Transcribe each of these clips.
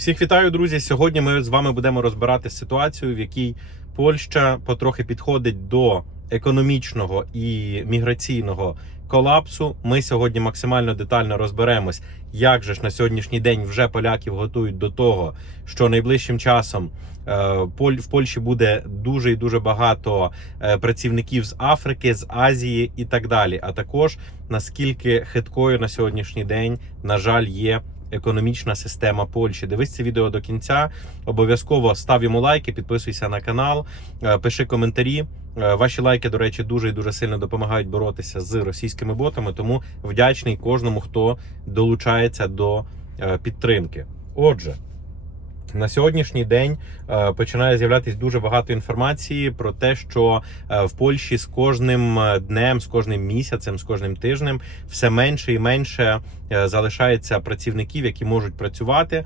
Всіх вітаю, друзі. Сьогодні ми з вами будемо розбирати ситуацію, в якій Польща потрохи підходить до економічного і міграційного колапсу. Ми сьогодні максимально детально розберемось, як же ж на сьогоднішній день вже поляків готують до того, що найближчим часом е, в Польщі буде дуже і дуже багато е, працівників з Африки, з Азії і так далі. А також наскільки хиткою на сьогоднішній день, на жаль, є економічна система Польщі. Дивись це відео до кінця. Обов'язково став йому лайки, підписуйся на канал, е, пиши коментарі. Е, Ваші лайки, до речі, дуже і дуже сильно допомагають боротися з російськими ботами. Тому вдячний кожному, хто долучається до е, підтримки. Отже. На сьогоднішній день е, починає з'являтися дуже багато інформації про те, що е, в Польщі з кожним е, днем, з кожним місяцем, з кожним тижнем все менше і менше залишається працівників, які можуть працювати,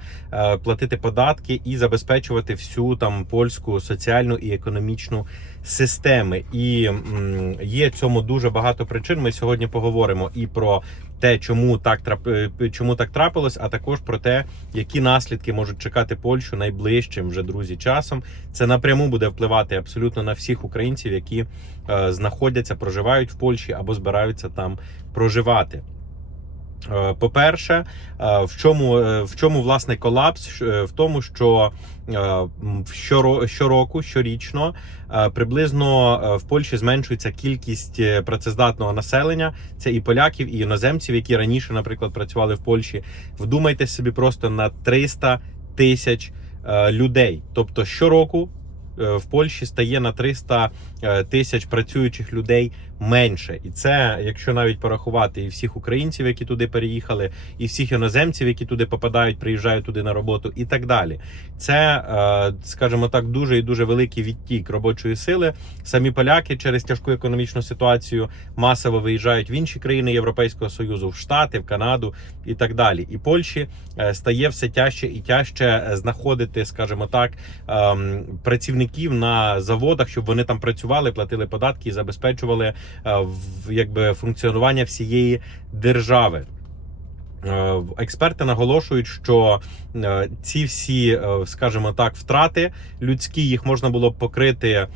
платити податки і забезпечувати всю там польську соціальну і економічну системи. І є цьому дуже багато причин. Ми сьогодні поговоримо і про те, чому так е, чому так трапилось, а також про те, які наслідки можуть чекати Польщу найближчим вже друзі часом. Це напряму буде впливати абсолютно на всіх українців, які е, знаходяться, проживають в Польщі або збираються там проживати. Е, По-перше, е, в чому, е, в чому власне колапс? В тому, що щороку, щорічно приблизно в Польщі зменшується кількість працездатного населення. Це і поляків, і іноземців, які раніше, наприклад, працювали в Польщі. Вдумайте собі просто на 300 тисяч людей. Тобто щороку в Польщі стає на 300 е, тисяч працюючих людей менше. І це, якщо навіть порахувати і всіх українців, які туди переїхали, і всіх іноземців, які туди попадають, приїжджають туди на роботу, і так далі. Це, е, скажімо так, дуже і дуже великий відтік робочої сили. Самі поляки через тяжку економічну ситуацію масово виїжджають в інші країни Європейського союзу, в Штати, в Канаду і так далі. І Польщі е, стає все тяжче і тяжче е, знаходити, скажімо так, ем, працівників на заводах, щоб вони там працювали, платили податки і забезпечували е, в- якби функціонування всієї держави. Е, Експерти наголошують, що е, ці всі, е, скажімо так, втрати людські їх можна було б покрити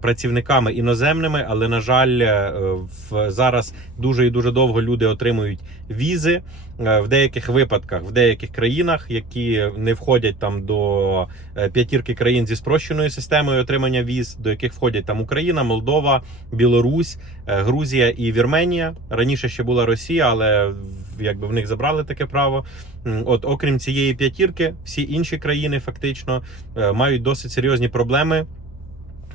працівниками іноземними, але на жаль, в зараз дуже і дуже довго люди отримують візи в деяких випадках, в деяких країнах, які не входять там до п'ятірки країн зі спрощеною системою отримання віз, до яких входять там Україна, Молдова, Білорусь, Грузія і Вірменія. Раніше ще була Росія, але якби в них забрали таке право. От, окрім цієї п'ятірки, всі інші країни фактично е, мають досить серйозні проблеми.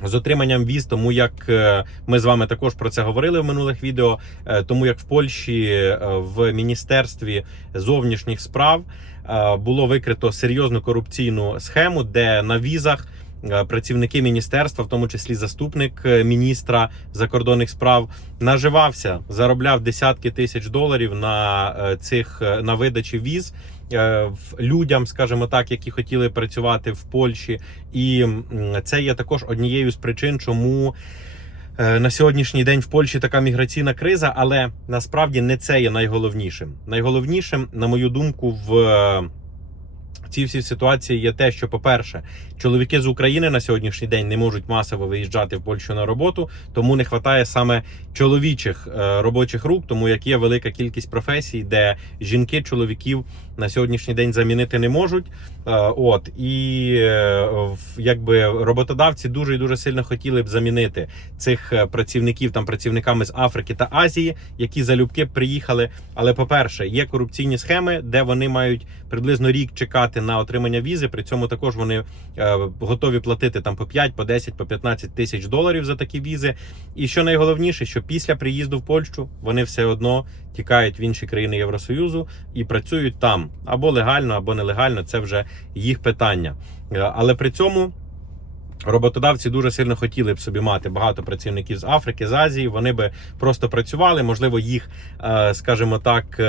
З отриманням віз, тому як е, ми з вами також про це говорили в минулих відео. е, Тому як в Польщі в міністерстві зовнішніх справ було викрито серйозну корупційну схему, де на візах працівники міністерства, в тому числі заступник е, міністра закордонних справ, наживався, заробляв десятки тисяч доларів на е, цих е, на видачі віз. е, Людям, скажімо так, які хотіли працювати в Польщі, і це є також однією з причин, чому е, на сьогоднішній день в Польщі така міграційна криза, але насправді не це є найголовнішим. Найголовнішим, на мою думку, в цій всій ситуації є те, що, по-перше, чоловіки з України на сьогоднішній день не можуть масово виїжджати в Польщу на роботу, тому не вистачає саме чоловічих е, робочих рук, тому як є велика кількість професій, де жінки чоловіків на сьогоднішній день замінити не можуть. Е, От і е, якби роботодавці дуже і дуже сильно хотіли б замінити цих працівників там працівниками з Африки та Азії, які залюбки приїхали. Але по-перше, є корупційні схеми, де вони мають приблизно рік чекати на отримання візи. При цьому також вони е, готові платити там по 5, по 10, по 15 тисяч доларів за такі візи. І що найголовніше, що після приїзду в Польщу вони все одно тікають в інші країни Євросоюзу і працюють там або легально, або нелегально. Це вже їх питання. Е, Але при цьому. Роботодавці дуже сильно хотіли б собі мати багато працівників з Африки, з Азії. Вони би просто працювали. Можливо, їх, е, скажімо так,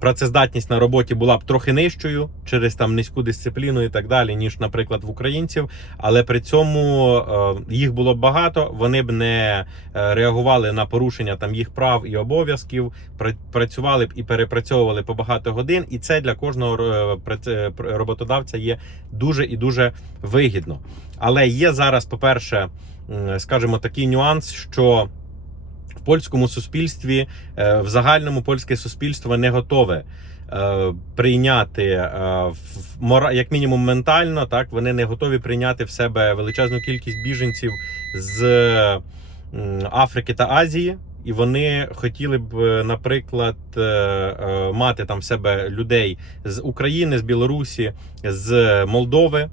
працездатність на роботі була б трохи нижчою через там низьку дисципліну і так далі, ніж, наприклад, в українців. Але при цьому е, їх було б багато. Вони б не е, реагували на порушення там їх прав і обов'язків, пра- працювали б і перепрацьовували по багато годин. І це для кожного е, роботодавця є дуже і дуже вигідно. Але є зараз, по-перше, м, скажімо, такий нюанс, що польському суспільстві е, в загальному польське суспільство не готове. е, Прийняти е, як мінімум ментально, так вони не готові прийняти в себе величезну кількість біженців з Африки та Азії, і вони хотіли б, наприклад, мати там в себе людей з України, з Білорусі, з Молдови.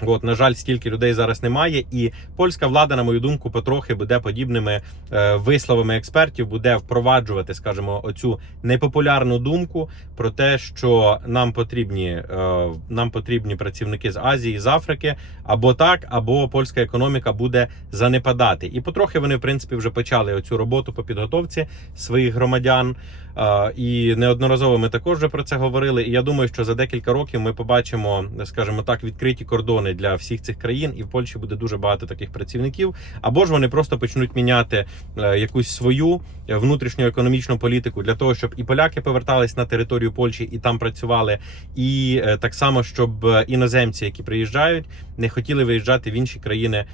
От, на жаль, стільки людей зараз немає, і польська влада, на мою думку, потрохи буде подібними е, висловами експертів, буде впроваджувати, скажімо, оцю непопулярну думку про те, що нам потрібні, е, нам потрібні працівники з Азії, з Африки, або так, або польська економіка буде занепадати. І потрохи вони, в принципі, вже почали оцю роботу по підготовці своїх громадян. І неодноразово ми також вже про це говорили. І я думаю, що за декілька років ми побачимо, скажімо так, відкриті кордони для всіх цих країн, і в Польщі буде дуже багато таких працівників. Або ж вони просто почнуть міняти е, якусь свою е, внутрішню економічну політику для того, щоб і поляки повертались на територію Польщі і там працювали, і е, так само, щоб іноземці, які приїжджають, не хотіли виїжджати в інші країни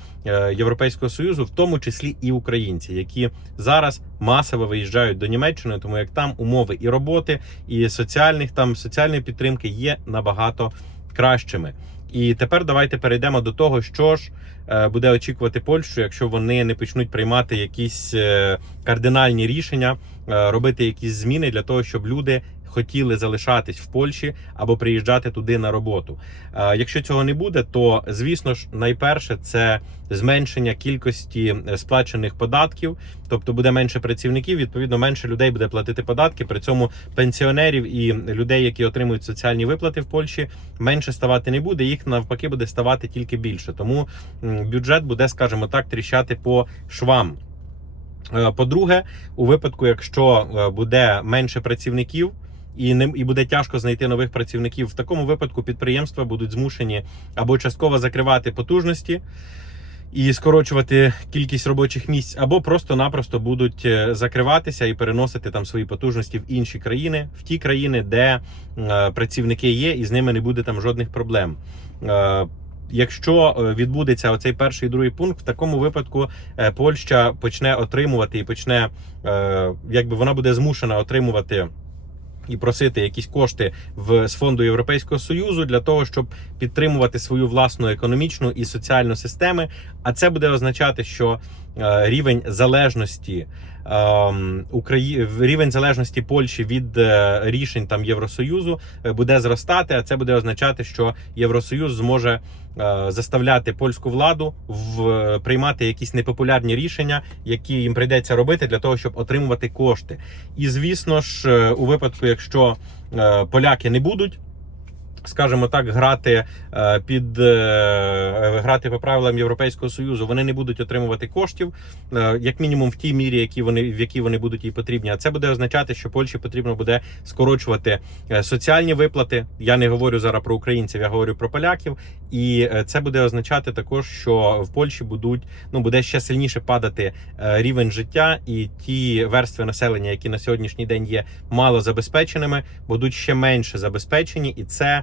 Європейського союзу, в тому числі і українці, які зараз масово виїжджають до Німеччини, тому як там умови і роботи, і соціальних там соціальної підтримки є набагато кращими. І тепер давайте перейдемо до того, що ж е, буде очікувати Польщу, якщо вони не почнуть приймати якісь е, кардинальні рішення, робити якісь зміни для того, щоб люди хотіли залишатись в Польщі або приїжджати туди на роботу. Е, Якщо цього не буде, то звісно ж найперше це зменшення кількості е, сплачених податків, тобто буде менше працівників, відповідно менше людей буде платити податки. При цьому пенсіонерів і людей, які отримують соціальні виплати в Польщі, менше ставати не буде. Їх навпаки буде ставати тільки більше. Тому бюджет буде, скажімо так, тріщати по швам. Е, По-друге, у випадку, якщо е, буде менше працівників. І не і буде тяжко знайти нових працівників. В такому випадку підприємства будуть змушені або частково закривати потужності і скорочувати кількість робочих місць, або просто-напросто будуть е, закриватися і переносити там свої потужності в інші країни, в ті країни, де е, працівники є, і з ними не буде там жодних проблем. Е, Якщо е, відбудеться оцей перший і другий пункт, в такому випадку е, Польща почне отримувати і почне, е, якби вона буде змушена отримувати. І просити якісь кошти в з фонду Європейського союзу для того, щоб підтримувати свою власну економічну і соціальну системи. А це буде означати, що рівень залежності ем, рівень залежності Польщі від е, рішень там Євросоюзу е, буде зростати. А це буде означати, що Євросоюз зможе е, заставляти польську владу в е, приймати якісь непопулярні рішення, які їм прийдеться робити для того, щоб отримувати кошти. І звісно ж, е, у випадку, якщо е, поляки не будуть. Скажімо так, грати е, під е, грати по правилам Європейського союзу, вони не будуть отримувати коштів, е, як мінімум в тій мірі, які вони в якій вони будуть їй потрібні. А це буде означати, що Польщі потрібно буде скорочувати соціальні виплати. Я не говорю зараз про українців, я говорю про поляків. І це буде означати також, що в Польщі будуть ну буде ще сильніше падати рівень життя, і ті верстви населення, які на сьогоднішній день є мало забезпеченими, будуть ще менше забезпечені, і це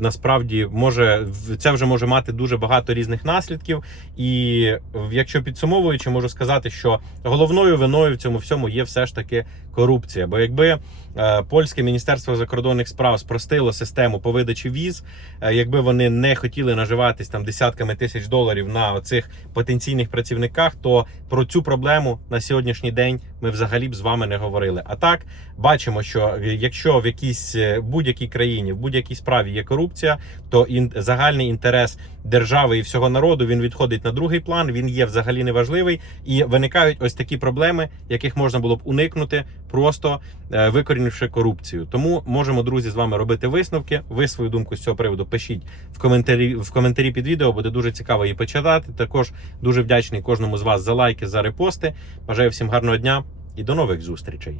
насправді може це вже може мати дуже багато різних наслідків. І якщо підсумовуючи, можу сказати, що головною виною в цьому всьому є все ж таки корупція. Бо якби е, польське міністерство закордонних справ спростило систему по видачі віз, е, якби вони не хотіли наживатись там десятками тисяч доларів на оцих потенційних працівниках, то про цю проблему на сьогоднішній день ми взагалі б з вами не говорили. А так бачимо, що якщо в якійсь е, будь-якій країні, в будь-якій справі є корупція, то ін, загальний інтерес держави і всього народу він відходить на другий план. Він є взагалі неважливий, і виникають ось такі проблеми, яких можна було б уникнути, просто е, викорінивши корупцію. Тому можемо, друзі, з вами робити висновки. Ви свою думку з цього приводу пишіть в коментарі в коментарі під відео. Буде дуже цікаво її почитати. Також дуже вдячний кожному з вас за лайки, за репости. Бажаю всім гарного дня і до нових зустрічей.